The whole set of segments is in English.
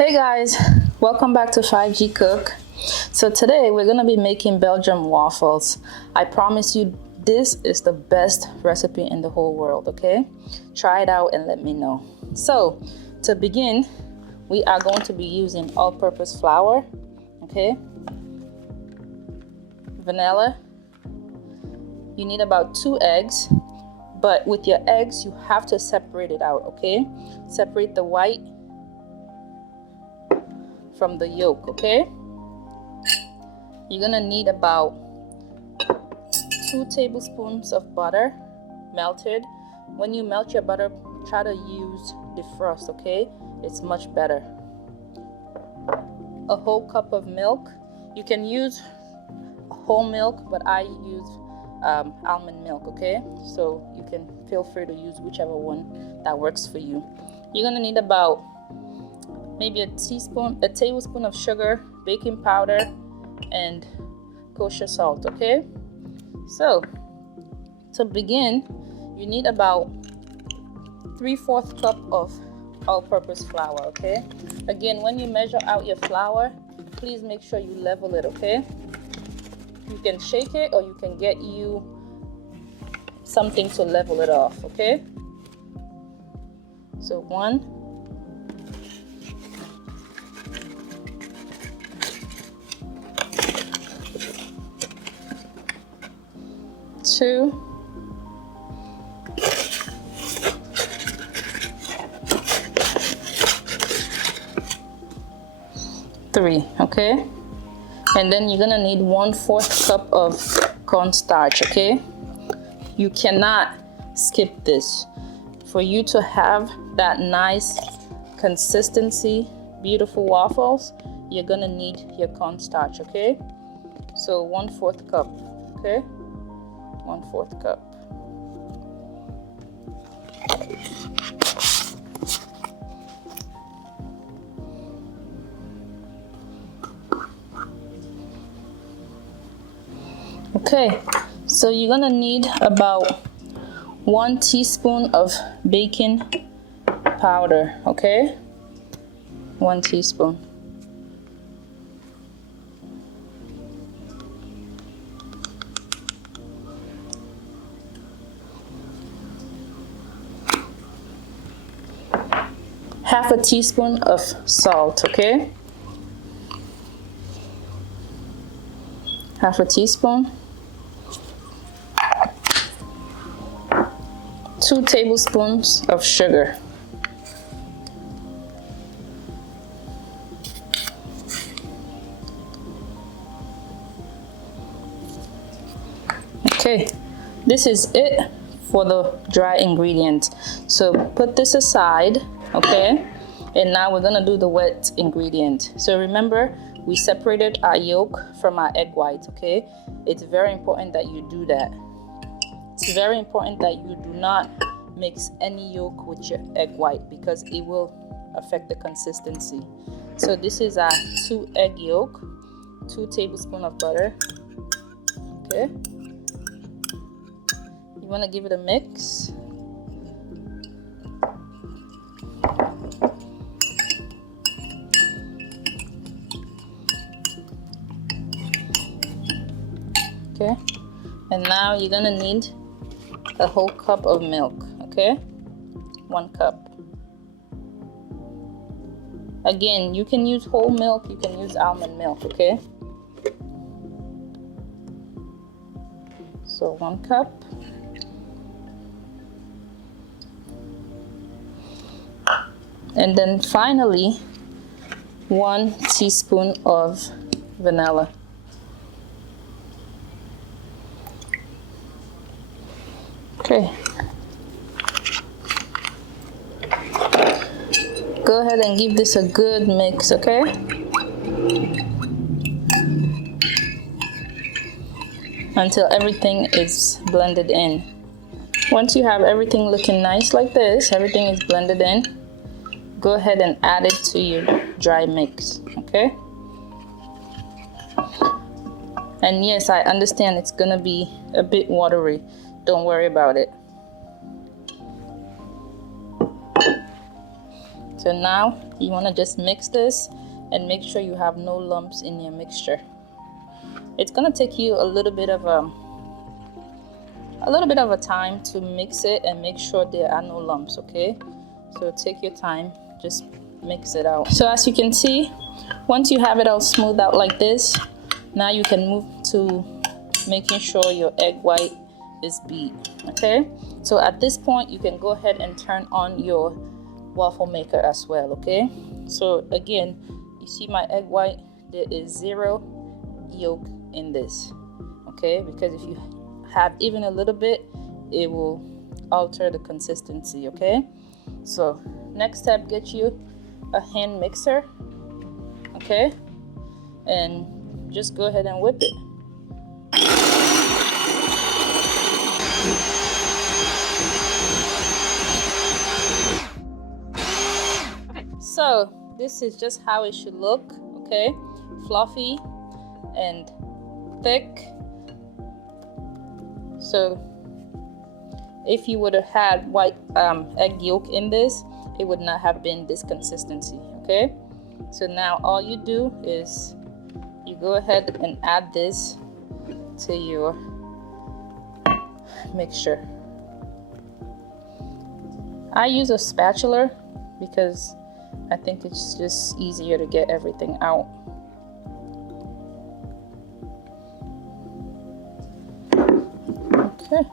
Hey guys, welcome back to 5G Cook. So today we're gonna be making Belgian waffles. I promise you this is the best recipe in the whole world, okay? Try it out and let me know. So to begin, we are going to be using all-purpose flour, okay? Vanilla. You need about 2 eggs, but with your eggs you have to separate it out, okay? Separate the white from the yolk, okay? You're gonna need about 2 tablespoons of butter melted. When you melt your butter, try to use defrost, okay? It's much better. A whole cup of milk. You can use whole milk, but I use almond milk, okay? So you can feel free to use whichever one that works for you. You're gonna need about maybe a tablespoon of sugar, baking powder, and kosher salt, okay? So to begin, you need about 3/4 cup of all-purpose flour, okay? Again, when you measure out your flour, please make sure you level it, okay? You can shake it or you can get you something to level it off, okay? So 1, 2, 3, okay? And then you're gonna need 1/4 cup of cornstarch, okay? You cannot skip this. For you to have that nice consistency, beautiful waffles, you're gonna need your cornstarch, okay? So 1/4 cup, okay? 1/4 cup. Okay, so you're gonna need about 1 teaspoon of baking powder, okay? 1 teaspoon. Half a teaspoon of salt, okay? Half a teaspoon. 2 tablespoons of sugar. Okay, this is it for the dry ingredient. So put this aside, okay? And now we're gonna do the wet ingredient. So remember, we separated our yolk from our egg white, okay? It's very important that you do that. It's very important that you do not mix any yolk with your egg white because it will affect the consistency. So this is our 2 egg yolk, 2 tablespoons of butter, okay? You wanna give it a mix. Okay, and now you're gonna need a whole cup of milk, okay? 1 cup. Again, you can use whole milk, you can use almond milk, okay? So 1 cup. And then finally, 1 teaspoon of vanilla. Okay. Go ahead and give this a good mix, okay? Until everything is blended in. Once you have everything looking nice like this, everything is blended in, go ahead and add it to your dry mix, okay? And yes, I understand it's gonna be a bit watery. Don't worry about it. So now you want to just mix this and make sure you have no lumps in your mixture. It's gonna take you a little bit of a time to mix it and make sure there are no lumps, okay? So take your time, just mix it out. So as you can see, once you have it all smoothed out like this, now you can move to making sure your egg white is beat, okay? So at this point, you can go ahead and turn on your waffle maker as well, okay? So again, you see my egg white, there is 0 yolk in this, okay? Because if you have even a little bit, it will alter the consistency, okay? So next step, get you a hand mixer, okay? And just go ahead and whip it. So this is just how it should look, okay? Fluffy and thick. So if you would have had white egg yolk in this, it would not have been this consistency, okay? So now all you do is you go ahead and add this to your mixture. I use a spatula because I think it's just easier to get everything out. Okay.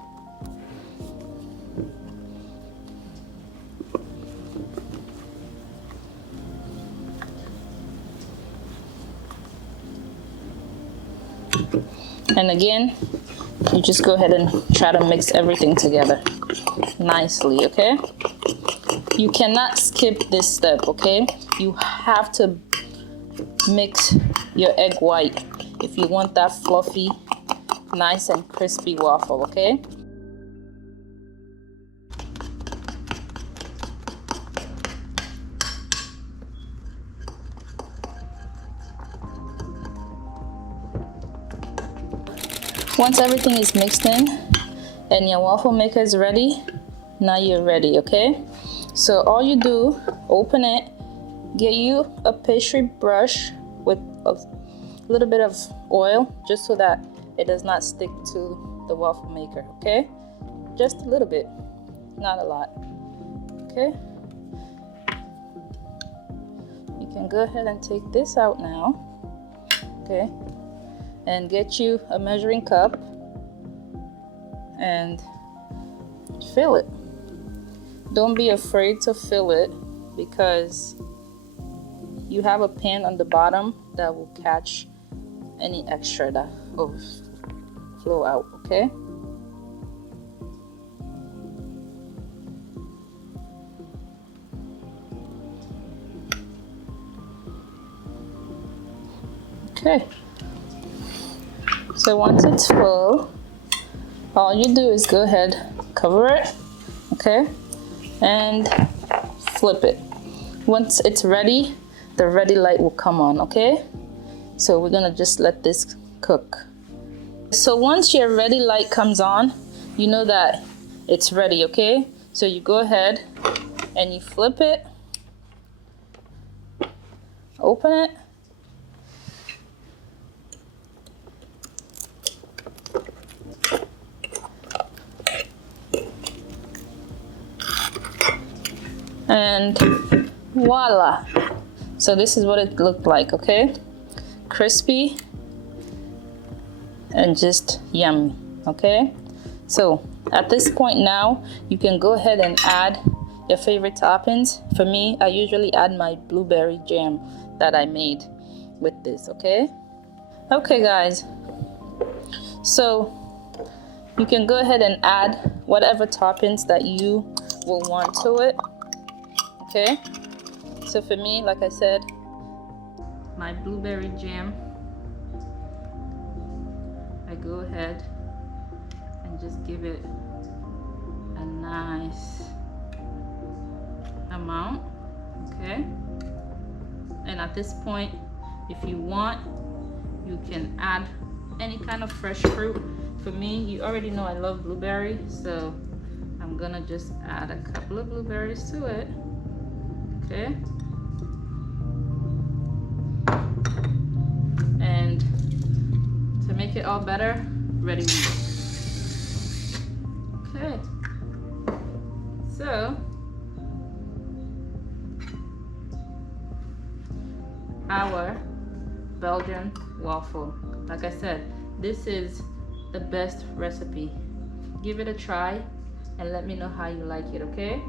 And again, you just go ahead and try to mix everything together nicely, okay? You cannot skip this step, okay? You have to mix your egg white if you want that fluffy, nice and crispy waffle, okay? Once everything is mixed in and your waffle maker is ready, now you're ready, okay? So all you do, open it, get you a pastry brush with a little bit of oil just so that it does not stick to the waffle maker, okay? Just a little bit, not a lot, okay? You can go ahead and take this out now, okay? And get you a measuring cup and fill it. Don't be afraid to fill it because you have a pan on the bottom that will catch any extra that overflow out, okay? Okay. So once it's full, all you do is go ahead, cover it, okay, and flip it. Once it's ready, the ready light will come on, okay? So we're gonna just let this cook. So once your ready light comes on, you know that it's ready, okay? So you go ahead and you flip it, open it, and voila. So this is what it looked like, okay? Crispy and just yummy, okay? So at this point now, you can go ahead and add your favorite toppings. For me, I usually add my blueberry jam that I made with this, okay? Okay guys, so you can go ahead and add whatever toppings that you will want to it. Okay, so for me, like I said, my blueberry jam, I go ahead and just give it a nice amount, okay? And at this point, if you want, you can add any kind of fresh fruit. For me, you already know I love blueberry, so I'm gonna just add a couple of blueberries to it. Okay. And to make it all better, ready whisk. Okay. So our Belgian waffle. Like I said, this is the best recipe. Give it a try and let me know how you like it, okay?